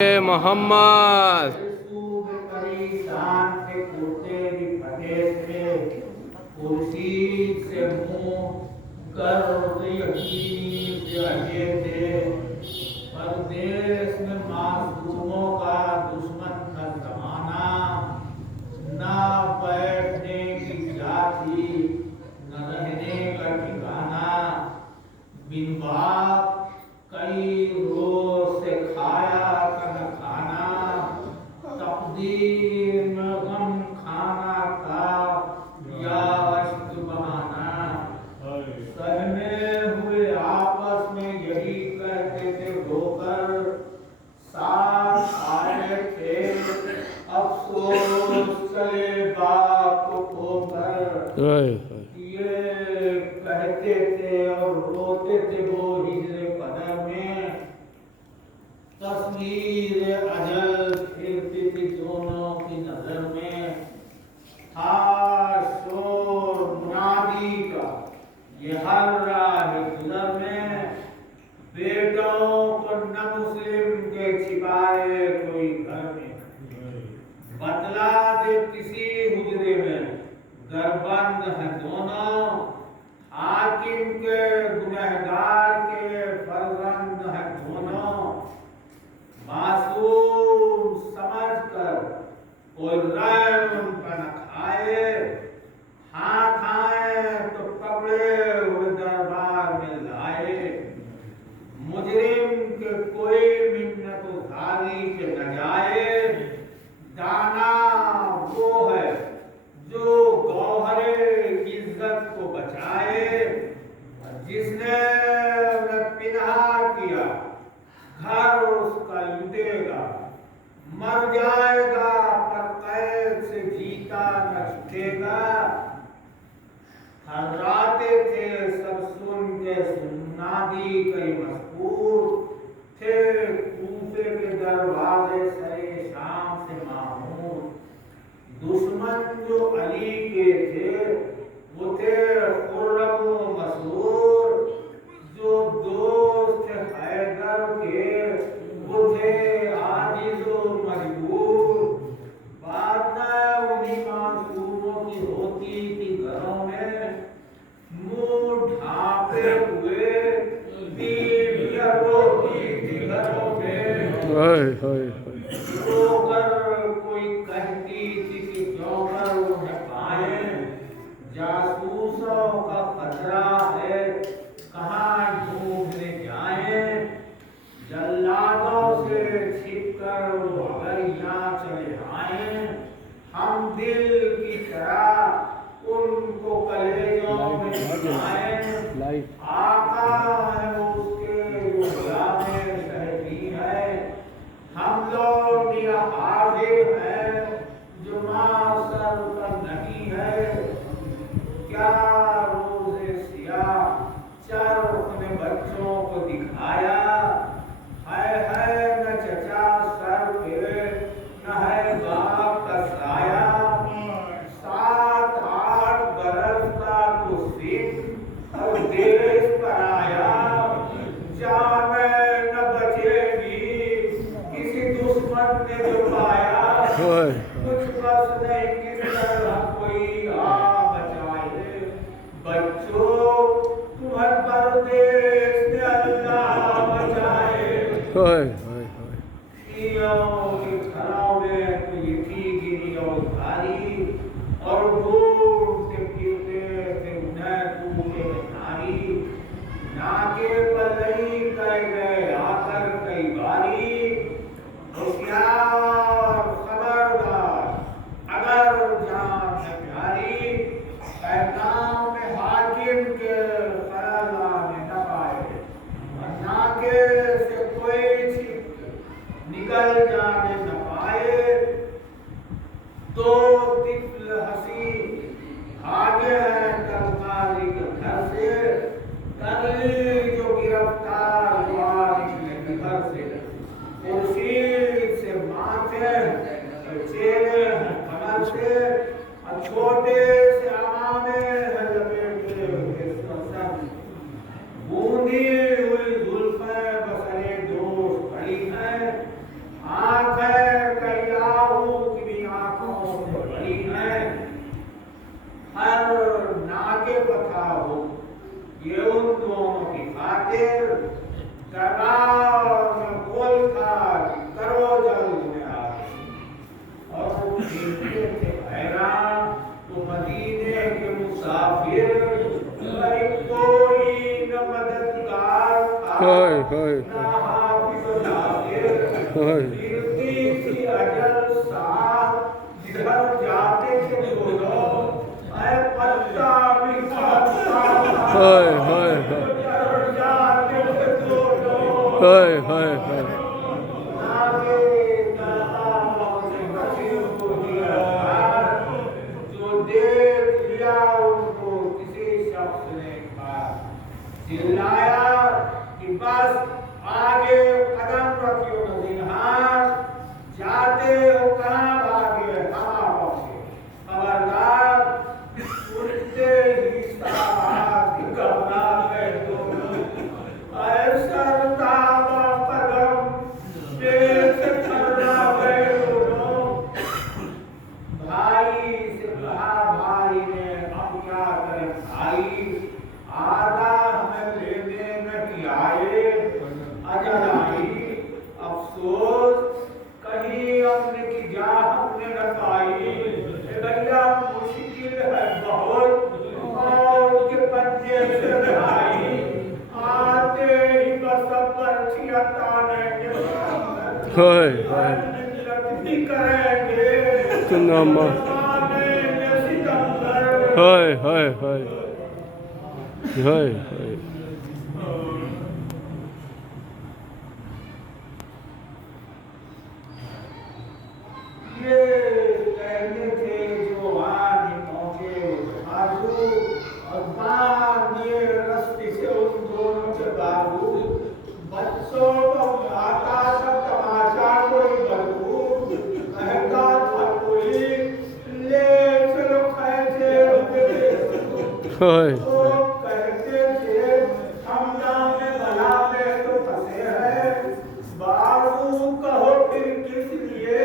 मोहम्मद परदेश में मासूमों का दुश्मन न जमाना, न बैठने की जाति, न रहने का ठिकाना। बिन बाप कई रोज से खाया का न खाना, तकदीर में गम खाना था या अश्क बहाना। सहमे हुए आपस में यही कहते थे रोकर, साथ आए थे अफसोस चले बाप को खोकर। ये कहते थे और रोते थे वो हिजरे कदर में, तस्वीर अजल फिरती थी दोनों की नजर में। था शोर मुनादी का ये हर राह गुजर में, बेटों को न मुस्लिम के छिपाए कोई घर में। बतला दे किसी हुजरे में दरबंद है दोनों, हाकिम के गुनहगार के फर्जंद है दोनों। मासूम समझकर कोई रैन उनका न खाए, हाथ आए तो पकड़े हुए दरबार में लाए। मुजरिम के कोई मिन्नत उधारी के न जाए, दाना वो है जो गौहरे इज्जत को बचाए। जिसने उन्हें पिन्हा किया घर उसका लुटेगा, मर जाएगा पर कैद से जीता न छूटेगा। हर्राते थे सब सुन के सुन्नादी कई मजबूर थे, कूफे के दरवाजे सरे शाम से मामूर। दुश्मन जो अली के थे वो थे खुर्रम व मसरूर, जो दोस्त थे हैदर के वो थे आजिज व मजबूर। बात न उन्हीं मासूमों की होती थी घरों में, मुंह ढांपे हुए बीवियां रोती थी घरों में। रोकर कोई कहती थी कि जोकर उन्हें पाए, जासूसों का खतरा है कहाँ ढूंढने जाएं। जल्लादों से छिपकर वो अगर यहाँ चले आए, हम दिल की तरह उनको कलेजों में छिपाएं। आका है उसके जो गुलामे शहदी है, हम लोग या हाजिर है जो मासर पर नहीं है। क्या रोज़े सिया चरख ने बच्चों को दिखाया, है न चचा सर पे न है बाप का साया। 7-8 बरस का कुसिन और देश पर आया, जाने न बचेगी किसी दुश्मन ने जो पाया। कुछ बस नहीं किस तरह कोई आ बचाए, बच्चों तुम्हें परदेश में अल्लाह बचाए। के घरों में तो ये थी गिरी और भारी, और दूर से फिरते थे उन्हें कूटे नारी। नाके पर नहीं कह गए आकर कई बारी, होशियार खबरदार अगर जान है प्यारी। पैगाम में हाकिम के फैला में न पाए, नाके से कोई छिप निकल जाने न पाए। दो तिफल हसी भागे हैं तरकारी के घर से, करली जो गिरफ्तार हुआ निकले घर से। कुर्सी से माथे चेहरे हैं कमर से, और छोटे से अमामे हैं लपेटे हुए सर। बूंदी हुई जुल्फें बसरे दोस्त खड़ी हैं, गिरती थी अजल साथ, जिधर जाते थे दोनों, ऐ पत्ता भी खाता जाते थे दोनों। आगे तालाबों से बच्चियों को दिया था, जो देख लिया उनको किसी शख्स ने कहा, चिल्लाया कि बस आगे कदम रखियो नज़ीरहार, जाते हो कहाँ भागे, कहाँ पहुंचे, खबरदार। उठते ही साथ घबरा गए दोनों, ऐसा ताबा कदम पेड़ से टकरा गए दोनों। भाई से कहा, भाई ने अब क्या करें भाई, आधा हमें लेने नहीं आए, अजल आई, अफसोस कहीं हमने की जा हमने न पाई, भैया मुश्किल है बहुत, और के पंजे से भाई, आते ही बस पर्ची ताने के करेंगे तो नामा ये कहते थे जो आज पहुंचे आजू, और बाद में रस्ते से उन दोनों के बाबू, बच्चों को आता सब तमाशा कोई बदबू, कहता था कोई ले चलो कैसे तो कहते थे हम जाने भला में तो फंसे हैं, बाबू कहो फिर किस लिए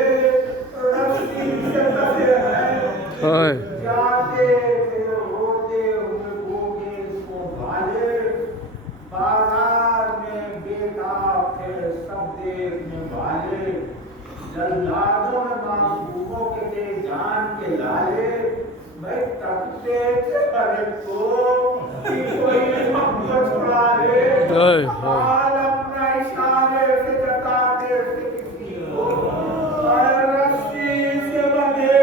रस्सी से फंसे हैं। जाते थे होते हुए गोगे को भाले, बाजार में बेताब थे सब देखने वाले, जल्लादों में मासूमों के थे जान के लाले, भाई तकते थे हर एक को कि कोई हमको छुड़ा ले, हाल अपना इशारे से जताते थे किसी को, और रस्सी से बंधे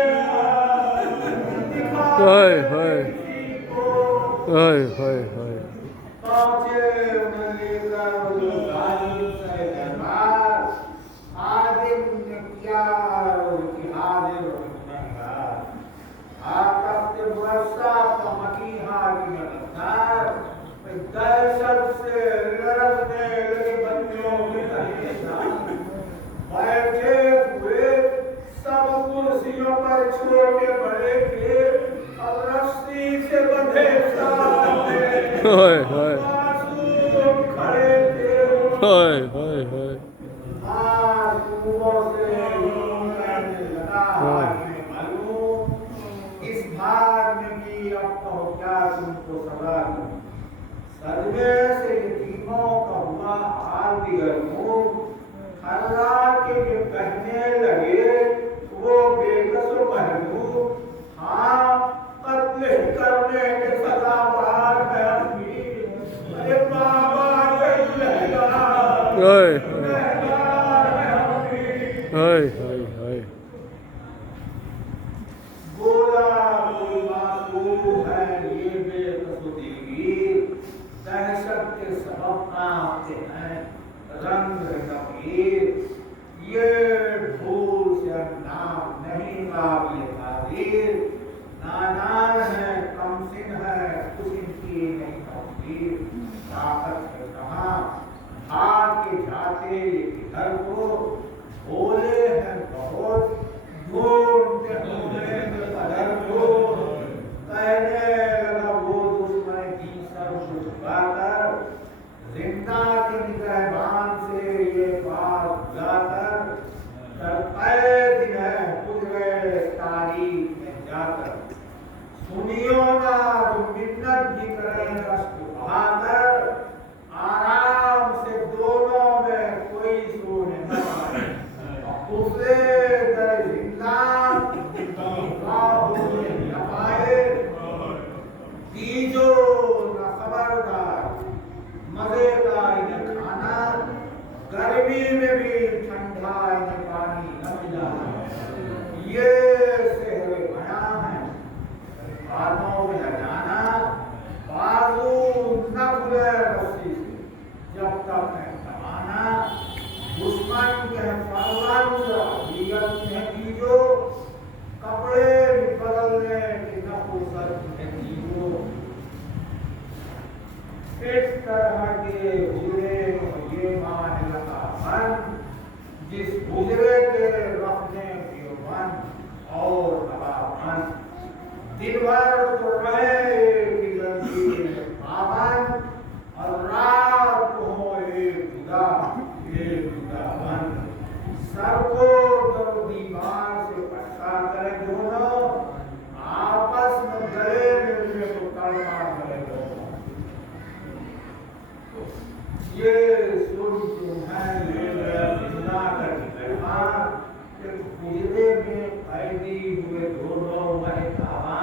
दिखाते किसी को। पहुंचे उन्हें लेकर गाड़ी से दरबार, आदिम ने किया उनकी हाजिर गुनहगार, आकब के वर्षा पमकी हारी मददगार, दहशत से लड़ने लगे बच्चों के कलेजा, बैठे हुए सब कुर्सियों पर छोटे बड़े थे, अब रस्सी से बंधे मासूम खड़े थे, मासूमों से कहने लगा हाकिम मालूम, इस भाग में भी अब तो क्या तुमको सवाल, सदमे से यतीमों का हुआ हाल दिगरमूं, खर्रा के ये कहने लगे वो बेकस महबूब, हाँ कत्ल करने के सदाबार है अपनी, अरे बाबा गोला मासूम है ये बेकसूर, दहशत के सबब कांपते हैं रंग गंभीर, ये भूल से नाम नहीं काबिल तारीर, नादान है कमसिन है कुछ इनकी नहीं तकदीर, ताकत है कहाँ भाग के जाते ये किधर को, भोले हैं सर को जब दीवार से पटका करे दोनों आपस में गले मिलने को तड़का करे दोनों। ये सुन तुम्हें ले गया जिंदा कर बैठा पिंजरे में कैदी हुए दोनों वही धावा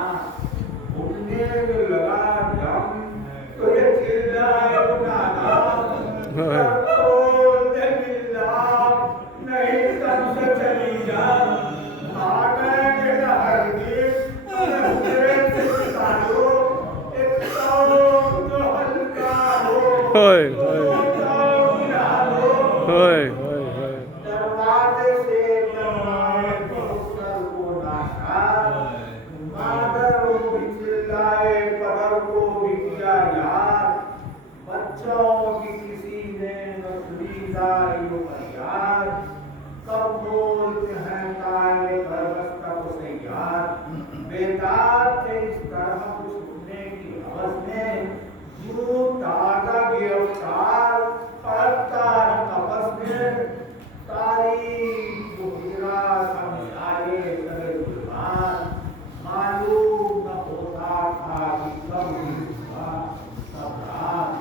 उठने में लगा दम तो ये चिल्लाए नाना नहीं तब से चली जा भागेंगे हर एक तो हल्का हो दरवाजे से चिल्लाए कबर को भी किया यार बच्चों की किसी ने नस्लीदारियों पर यार कब बोलते हैं तारे बरबस्ता को सैयार बेदार थे इस तरह कुछ सुनने की हवस में यूं ताजा गिरफ्तार करता है तपस में तारीख को गिरा समझाए करे जुल्मान मालूम न होता था कि कब हुआ सब रात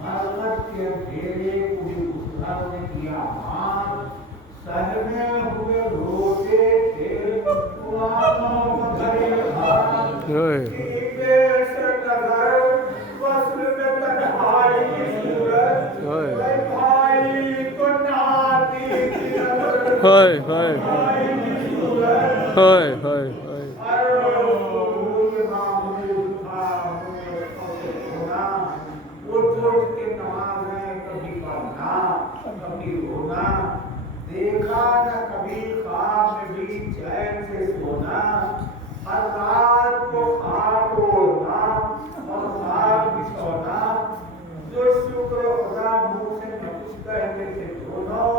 मरमत के अंधेरे पूरी उसरात ने किया मार सहमे हुए रोते थे कुआनों को धरे हाथ टीके से नजर वस्ल में तन्हाई की सूरत भाई को नाती की नजर भाई की सूरत देखा न कभी ख्वाब में भी चैन से सोना हर रात को खाट ओढ़ना और खाट बिछौना जो शुक्र खुदा मुंह से न कुछ कहते थे दोनों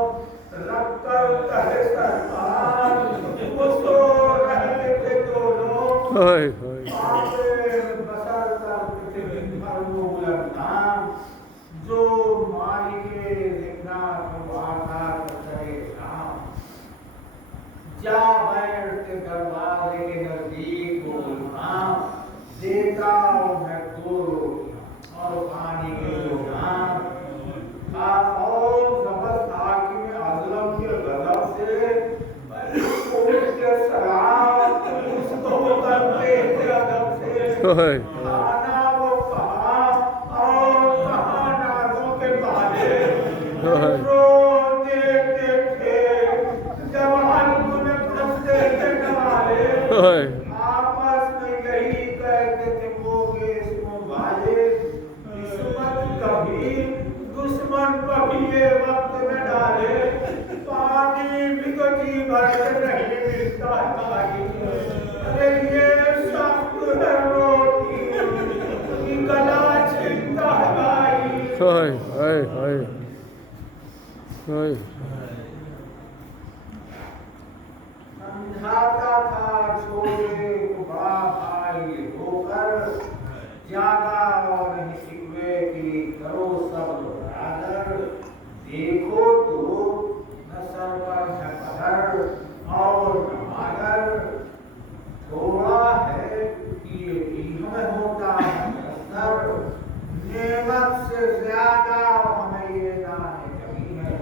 रख कर कहे सरकार वो सो रहते थे दोनों बसर करते थे दिन भर वो बुलंदा जो मालिके देखना वादा करे राम जा बैठते दरवाजे के नजदीक बोलना देता मैं दो रोटियां और पानी के दो नाम और जबरदस्त हाकिम आजम के गजब से उनके सलाम उसको करते थे अदब से खाना वो कहा और कहा नाजों के बाले रो देते थे जब हल्क में फंसते थे नवाले आपस में यही कहते थे बोगे इसको वाले किस्मत कभी दुश्मन कभी ये वक्त में डाले पानी भी तो जी भर के नहीं मिलता है अरे ये सख्त है रोटी की गला छिलता है भाई समझाता था छोटे को भाई होकर ज्यादा और नहीं शिकवे की करो सब बराबर देखो तो न सर पर न कदर और न मागर थोड़ा है कि हमें होता है सर नेमत से ज्यादा हमें ये जाने कभी है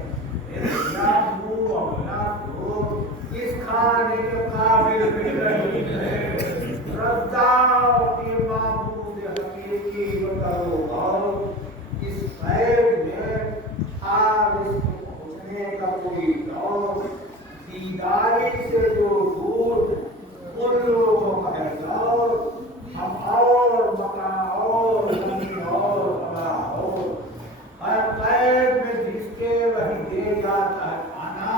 इस खाने के काबिल भी नहीं है रद्दा की मामूद हकीकी करो और इस फैज में आज इसको पहुंचने का कोई दौर दीदारी से जो दूर उन लोगों का है दौर हम और मकान और जमीन और हवा और हर कैद में जिसके वही दे जाता है खाना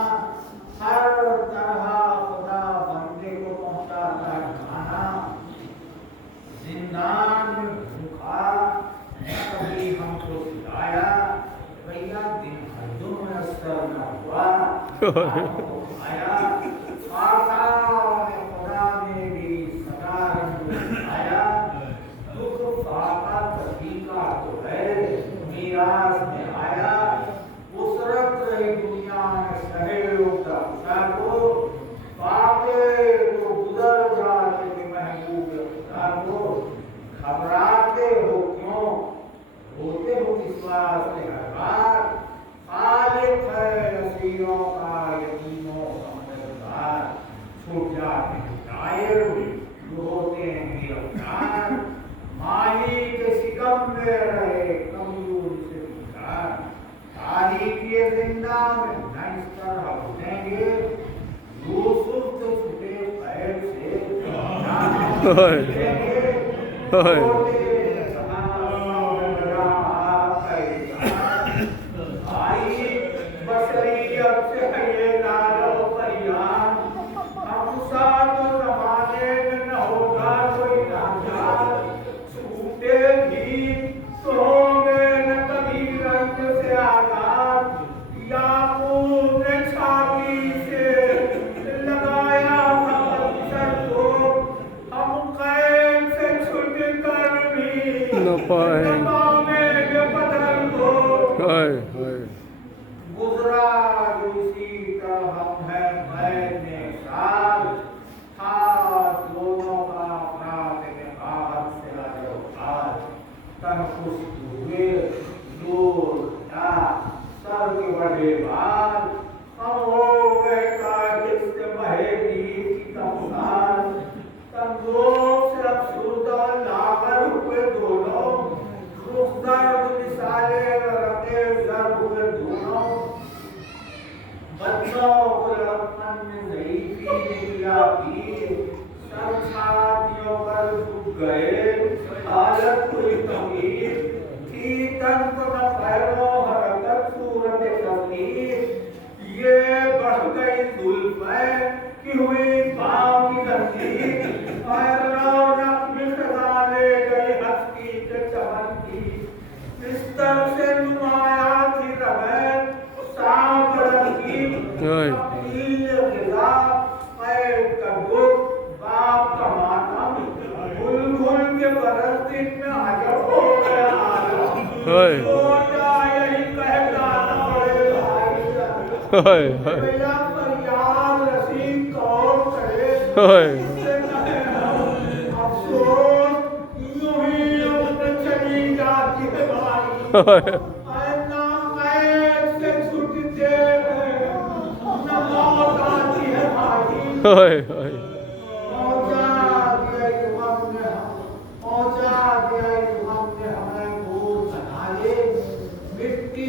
हर तरह खुदा बंदे को पहुंचाता है खाना जिंदान में भूखा कभी हमको सिखाया भैया दिन हद्दों में असर न हुआ आया आका खुदा ने भी सदा आया दुख पाका तरीका तो है मीरास में आया उसरत रही दुनिया में सहयोग का खुदा को पाके तो गुजर जाते कि महबूब खुदा को घबराते हो क्यों, होते हो विश्वास से हर बार, खालिक है असीरों का यतीमों का मददगार, छूट जाते हैं शायर जो होते हैं गिरफ्तार, मालिक के शिकम में रहे कमजोर से बिचार, तारीख ये जिंदा में न इस तरह उठेंगे, यूसुफ तो छुटे पैर से गुजरा जो इसी तरह हम है मैंने साल था दोनों का अपराध के बाहर से लाजो हाल तन खुश हुए दूर था सर के बड़े बाल हम हो गए काबिल से महेगी की तमसाल तंदूर से अब सुरदा लागर हुए दोनों रुख दर्द मिसाले रते जर हुए दोनों बच्चों को लड़कपन में ज़ईफ़ी निकला पीर सब छातियों पर झुक गए हालत कोई तमीर थी तन को न पैरों हरकत सूरत तस्वीर ये बढ़ गई जुल्फ़ें कि हुई पाँव की जंजीर रौनक मिटदा ले गई हस्ती के चमन की बिस्तर से नुमाया थी रबैन सांप रंगी अपील ग़िज़ा पैर का दुख बाप का मातम घुल घुल के बरस दिन में अजब हो गया आलम सोचा यही कहता न पड़े भाई भैया फरियाद रसीद कौन करे अफसोस यूं ही उम्र चली जाती है भाई मिट्टी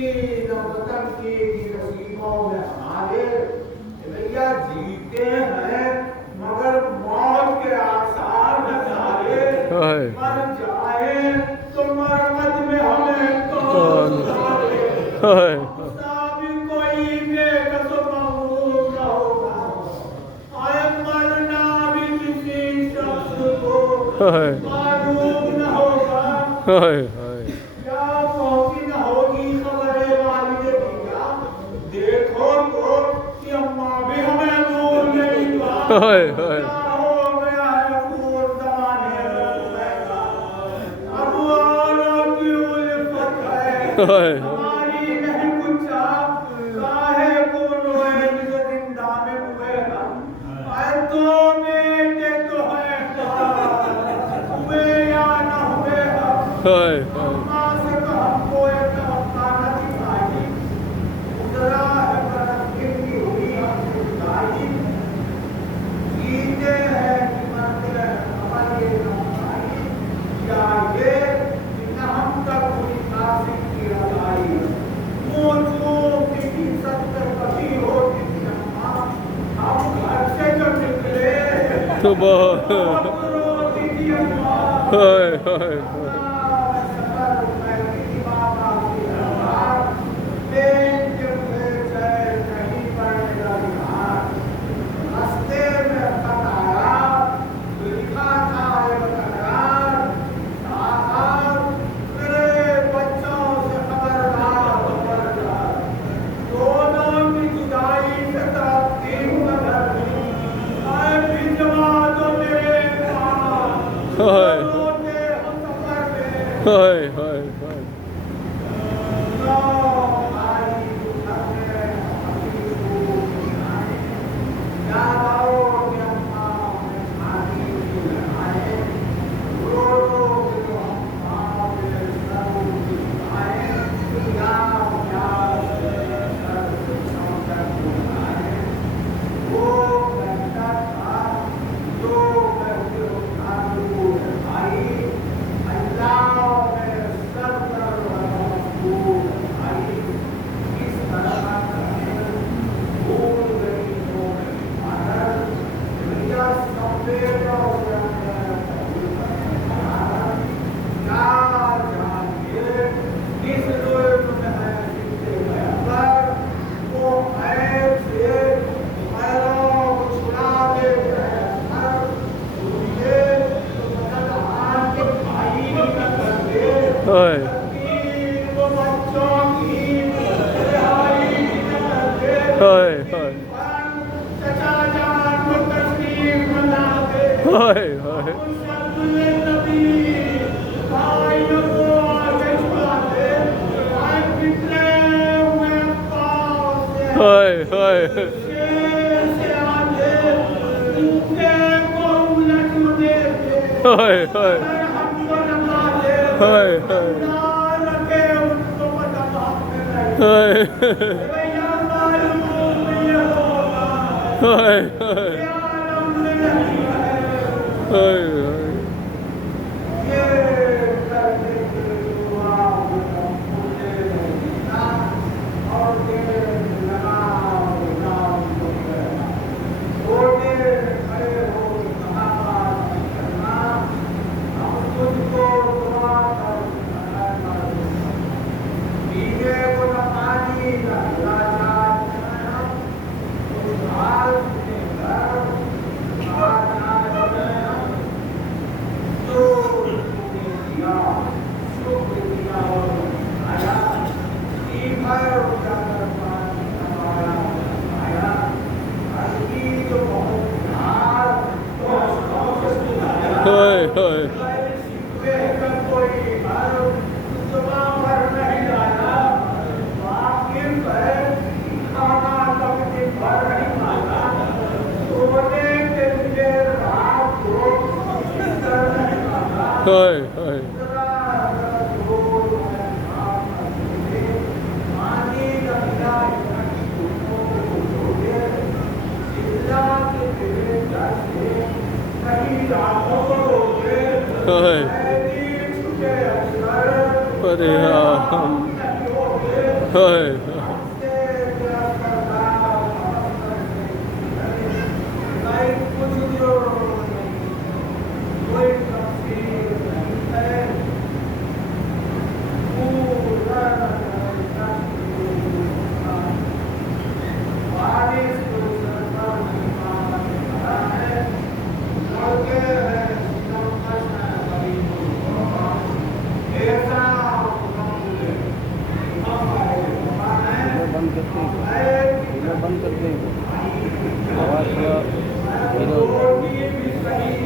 वतन की नसीबों में हमारे भैया जीते हैं मगर मौत के आसार नजारे मर जाए तो मरमत में हमें कौन कोई बेकसो महबूब न होगा आए मरना भी किसी शख्स को मालूम न होगा क्या मौकी न होगी खबरे वालिद भैया देखो तो कि अम्मा भी हमें भूल गई क्या हो गया है खून जमाने में अब वालों की उल्फत है हमारी नहीं कुछ काहे को रोए जो जिंदा में हुए हम आए तो बेटे तो है हुए या न हुए हम अम्मा से तो हमको एक हफ्ता न दिखाई उजरा है बरस की हुई हमसे जुदाई जीते हैं कि मरते हैं हमारे नौकाई या ये कि न हम तक हुई नासिक की रजाई किसी सत्य पति हो किसी अम्मा हम घर से जो निकले रोती थी अम्मा चचा जान को तस्लीम बनाते हाय हाय मुर्शद नबी भाइयों को आगे छुड़ाते आए पिछले हुए पाँव से हाय हाय शेर से आते ऊँचे को उलट देते हाय हाय हमको नमाते हाय हाय ना रखे उनको दबाते रहे हाय भैया मालूम ये होगा हाय हाय क्या आलम में नहीं है हाय हाय ये करते दुआ मुझे ना और के लगा नाम को छोटे खड़े हो कहाँ बात करना हम तुझको दुआ कर पीने को न पानी न इलाज उस हाल में घर जो तूने दिया शुक्र किया और आया भर उजागर पानी कमाया आया हल्की तो बहुत हार तो हाय हाय शिकवे का कोई हर जुबा पर नहीं आया वाकिफ है खाना तक दिन भर नहीं खाता सोने के लिए रात को बिस्तर नहीं खाता हाय हाय हाय अरे हम हाय बंद कर देंगे आवाज़ लाइट है चूल्हे बंद कर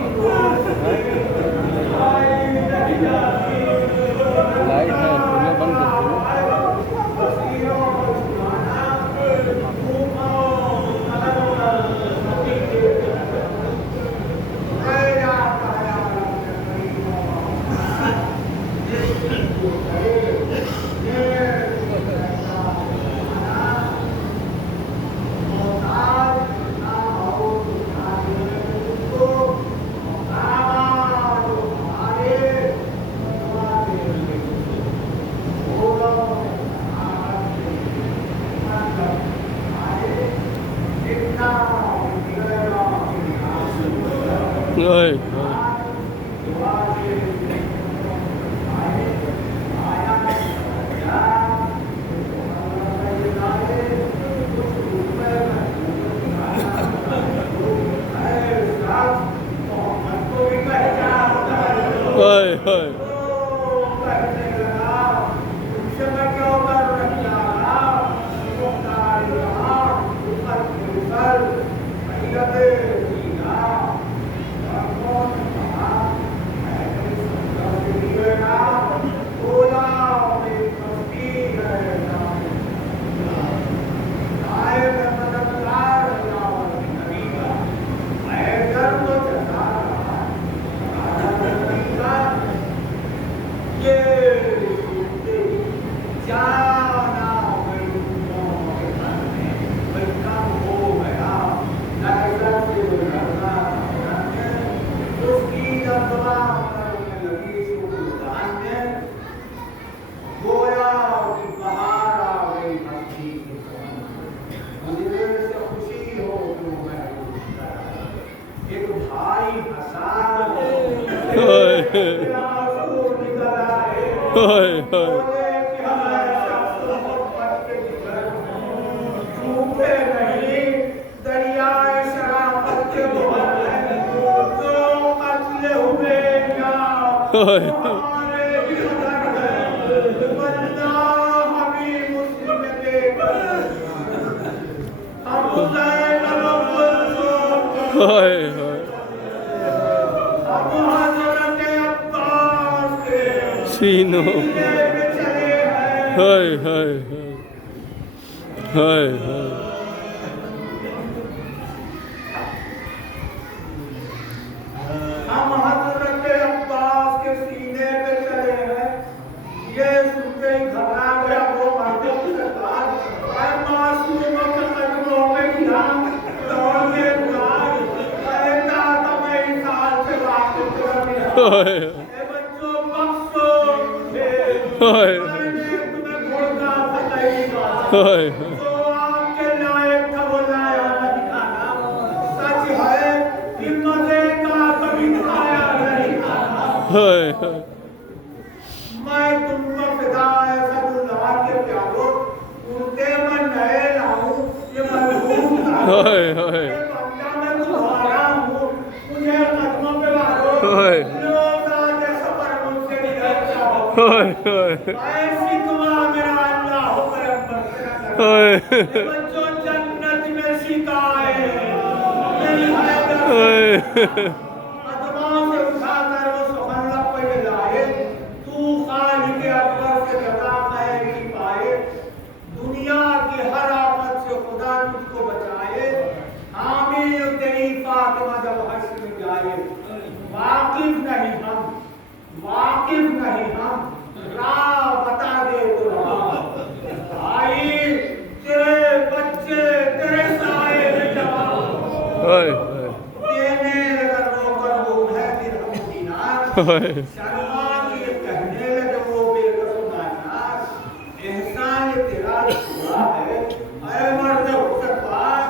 हाय हाय हाय हम हाय हाय अब हजरत अब्बास के सीनों सीने पे चले हैं। हाय हाय हाय हाय हम हजरत अब्बास के सीने पे चले हैं। ये सुनते ही घबरा गया वो मर्दों की सरकार। और मासूमों के कदमों पे गिरा, दौड़ने लगा। कहता था मैं इस हाल से वाकिफ नहीं हूं। हाय ए बच्चों बख्शो मुझे, हाय मैंने तुम्हें ढूंढा था कई बार। हाय जो आपके लायक था वो लाया नहीं खाना। सच है कि मजे का कभी खाया नहीं खाना। हाय हाय मैं तुम पर फिदा ऐसा दुल्हा के प्यारो, उनके मैं नए लाऊं ये मलहूम था। हाय हाय ये बंदा मैं तुम्हारा हूँ, मुझे कदमों पे मारो। हाय रोज़ाने सफर मुझसे निकल जाओ। हाय हाय ऐसी दुआ मेरा अल्लाह हो करम बरसना करे। हाय ये बच्चों जन्नत में शिकाए नहीं है दर हाय कदमों से उठाकर वो सुबहानल्लाह पे लाए। तू खालिक अकबर से जता खैर की पाए। दुनिया की हर आफत से खुदा तुझको बचाए। आमीन तेरी फातिमा जब हश्र में जाए। वाकिफ नहीं हम, वाकिफ नहीं हम, राह बता दे तो राह। भाई तेरे बच्चे तेरे साए में जवाब हाय देने लगा। रोकर वो है दिरहम दीनार। हाय शर्मा के कहने लगे वो बेकसो नानार। एहसान तेरा हुआ है ऐ मर्द हुसनबाज।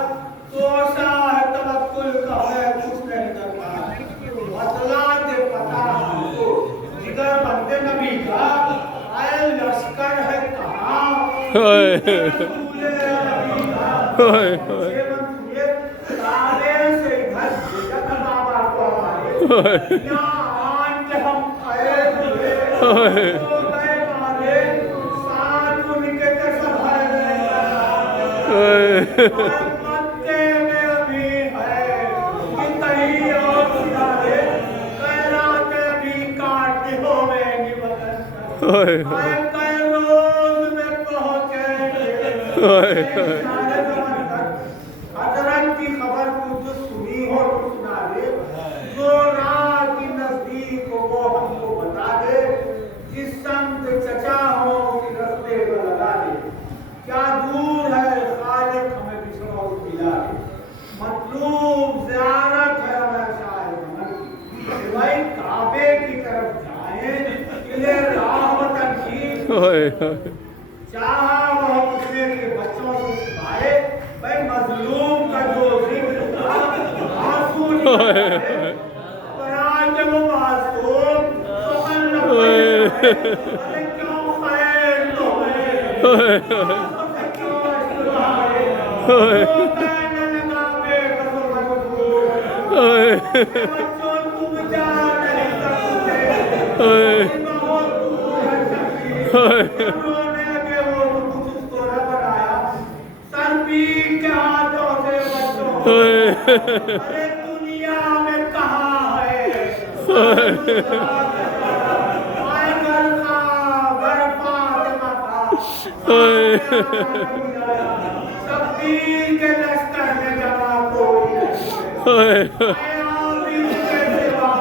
तोशा है तवक्कुल का है कुछ नहीं करता। बतला दे पता हमको जिगर बंदे नबी का ऐ लश्कर है कहाँ। हाय रसूले नबी का हाय ये मंसूबे तारे से इधर भेजा था बाबा को हमारे। हाय यहाँ आन के हम आए हुए हाय तो गए मारे। साथ उनके के संभल नहीं हाय और मत्ते में अभी है कि कहीं और सितारे खैरात अभी काटते होवेंगी वतन। हाय आए कई रोज में पहुंचेंगे हाय सारे ज़माने तक। हज़रत की खबर कुछ सुनी हो तो सुना दे। जो राह की नजदीक हो वो हमको बता दे। जिस संत चचा हो उस रास्ते को लगा दे। क्या दूर है खालिक हमें बिछड़ा और मिला दे। मतलूब ज़ियारत है हमें शाह अमल की। भाई काबे की तरफ जाएं किले राह वतन की। हाय चाहा वह पूछने के बच्चों से सिखाए। भाई मजलूम का जो जिक्र था आंसू निकल आए। पर आज जब वो मासूम तो अरे क्यों खैर तो है क्यों इश्क़-ए-आए। तो कहने लगा बेकसो मजबूर। बच्चों तुम जा नहीं सकते बहुत दूर है शकील। रोने लगे वो कुछ उसको न बनाया। सर पीट के हाथों से बच्चों अरे दुनिया में कहाँ है आए घर का घर फातिमा का शब्बीर के लश्कर में जमा कोई नहीं है। आया बीच के सिवा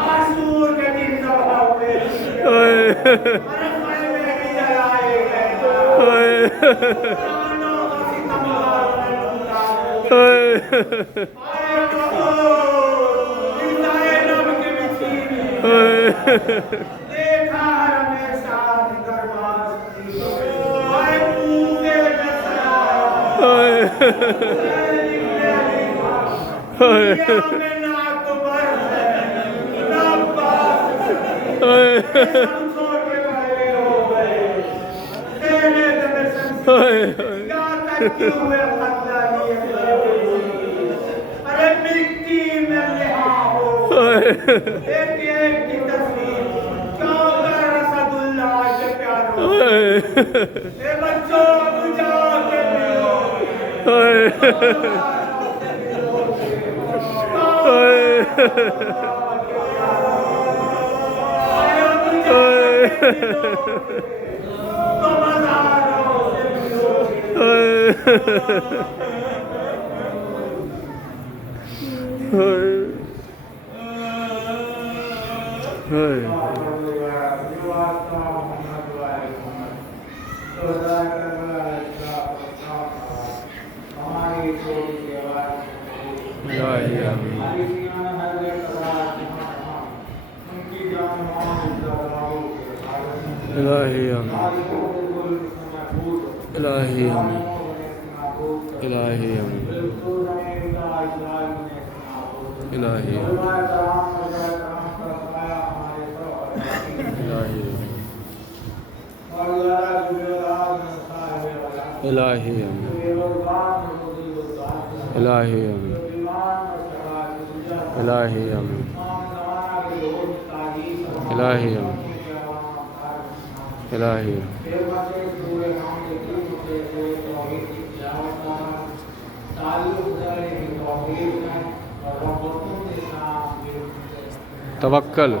आसूर के दिन दबाव पे अरे मैं नहीं जलाए गए प्राणों का सितमगार ने लूटा आए जिंदाए नब के बिछीनी देखा हमेशा दरबार आए पूरे नजर आया दुनिया में ना अकबर है ना अब्बास हम छोटे बड़े हो गए तेरे दर्शन से क्या करती हुए खतरानी अरे मिट्टी में लिहा हो एक एक की तस्वीर क्यों कर रसदुल्लाह के प्यारों ए बच्चों बुझा के पियो इलाही आमीन, इलाही आमीन, इलाही आमीन, इलाही इलाही आमीन, इलाही आमीन, इलाही आमीन, इलाही आमीन, इलाही तवक्कल।